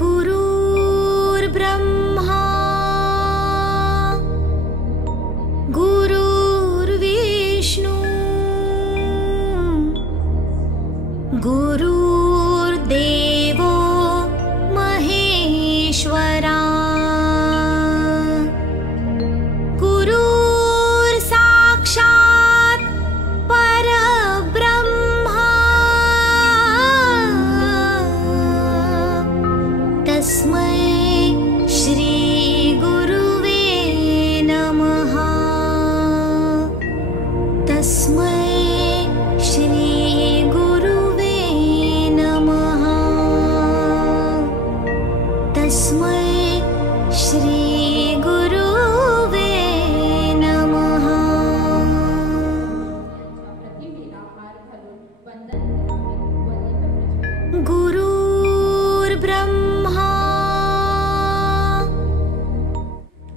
गुरुर्ब्रह्मा गुरुर्विष्णु गुरुर्देवो महेश्वरा गुरुर्साक्षात् परब्रह्मा तस्मै श्री गुरुवे नमः। तस्मै श्री गुरुवे नमः। तस्मै श्री गुरुवे नमः। गुरुर्ब्रह्मा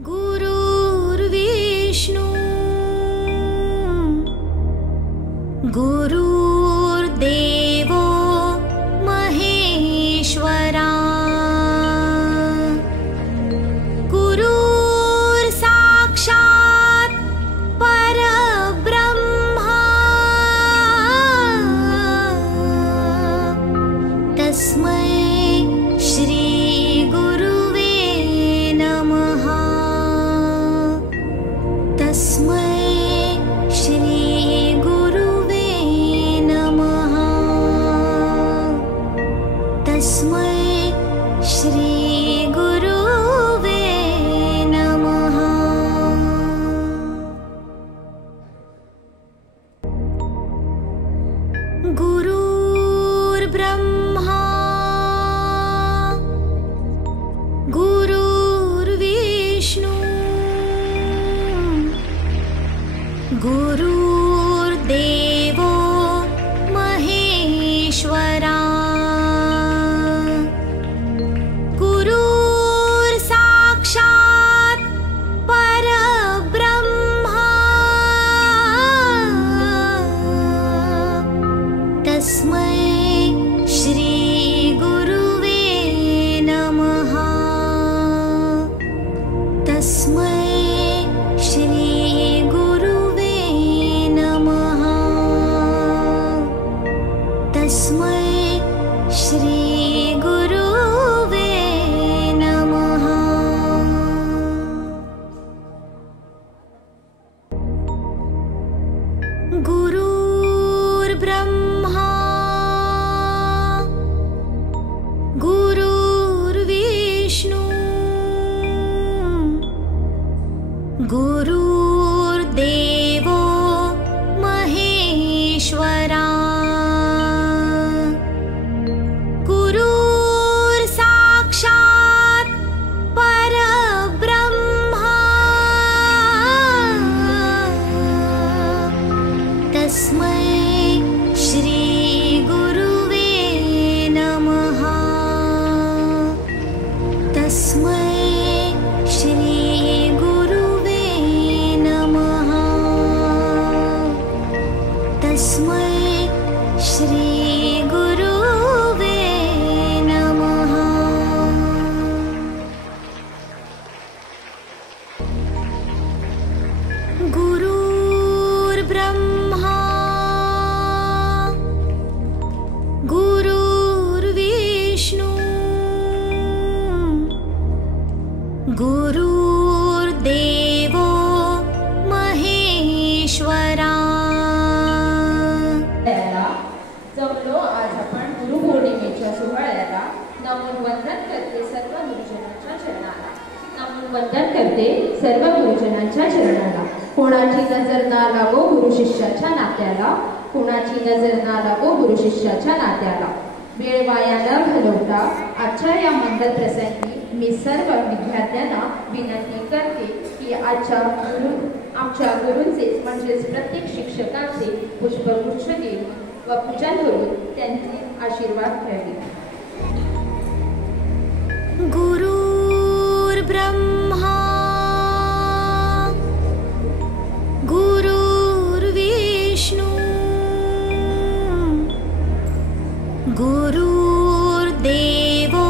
गुरुर्विष्णु गुरुर्देवो महेश्वरा गुरुर्साक्षात् परब्रह्मा तस्मै श्री गुरुवे नमः। तस्मै श्री गुरुवे नमः। तस्मै श्री गुरुवे नमः। गुरुर्ब्रह्मा गुरुर्विष्णु गुरुर्देवो महेश्वरा गुरुर्साक्षात् परब्रह्मा तस्मै श्री गुरुवे नमः। तस्मै श्री गुरुवे नमः। तस्मै श्री गुरुवे नमः। गुरुर्ब्रह्मा गुरुर्विष्णु गुरुर्देवो महेश्वरा गुरुर्साक्षात् परब्रह्मा तस्मै श्री गुरुवे नमः। तस्मै श्री गुरुवे नमः। तस्मै श्री गुरुवे नमः। गुरुर्ब्रह्मा गुरुर्विष्णु गुरुर्देवो महेश्वरा जमलो आज आपण गुरुपौर्णिमेच्या सोहळ्याला नमन वंदन करते सर्व गुरुजनांच्या चरणाला। नमन वंदन करते सर्व गुरुजनांच्या चरणाला। कोणाची नजर ना लागो गुरु शिष्याच्या नात्याला। कोणाची नजर ना लागो गुरु शिष्याच्या नात्याला। वेळ वाया न घालवता आजच्या या मंगल प्रसंगी मी सर्व विद्यार्थ्यांना विनंती करते की आमच्या गुरूंचे म्हणजेच प्रत्येक शिक्षकांचे पुष्पगुच्छ घेऊन व पूजन करून त्यांचे आशीर्वाद घ्यावे। गुरुर्ब्रह्मा गुरुर्विष्णु गुरुर्देवो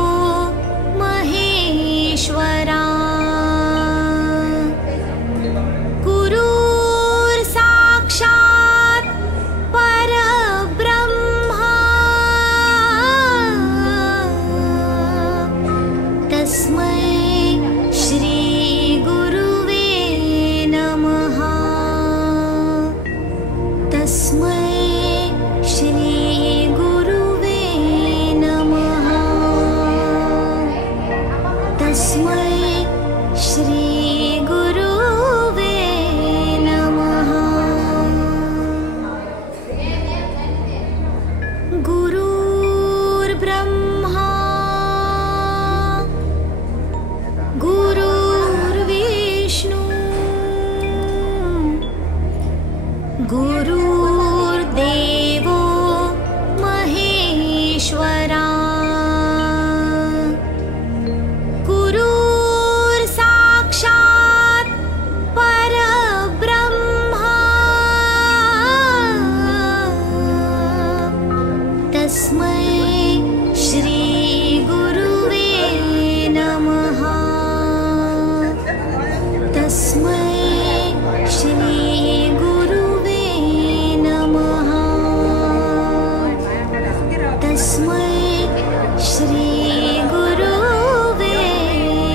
श्री गुरुवे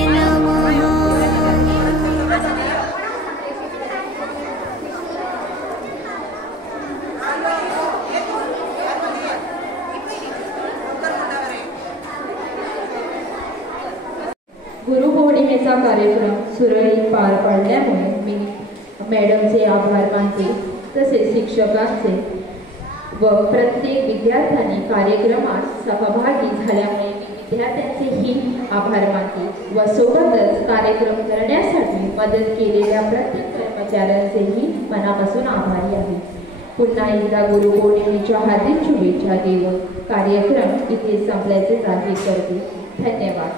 नमः। गुरुपौर्णिमेचा कार्यक्रम सुरळीत पार पडल्यामुळे मी मॅडमचे आभार मानते, तसेच शिक्षकांचे व प्रत्येक विद्यार्थ्यांनी कार्यक्रमात सहभागी झाल्यामुळे मी विद्यार्थ्यांचेही आभार मानते व सोबतच कार्यक्रम करण्यासाठी मदत केलेल्या प्रत्येक कर्मचाऱ्यांचेही मनापासून आभारी आहे। पुन्हा एकदा गुरुपौर्णिमेच्या हार्दिक शुभेच्छा देऊन कार्यक्रम इथे संपल्याचे जाहीर करते। धन्यवाद।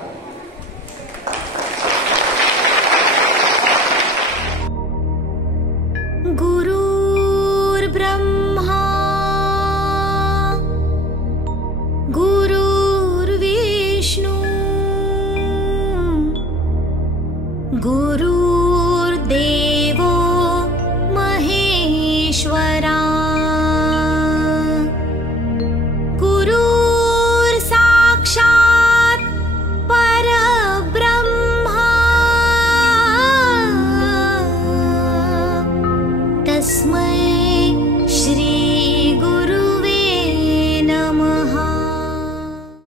गुरुर्ब्रह्मा गुरुर्विष्णु गुरु